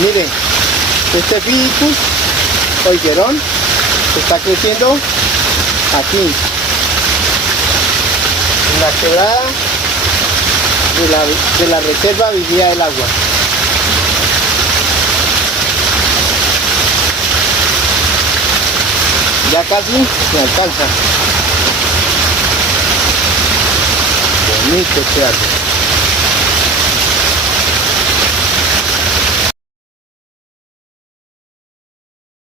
Miren, este ficus, oigeron, está creciendo aquí, en la quebrada de la reserva Vigía del Agua. Ya casi me alcanza. Bonito este árbol.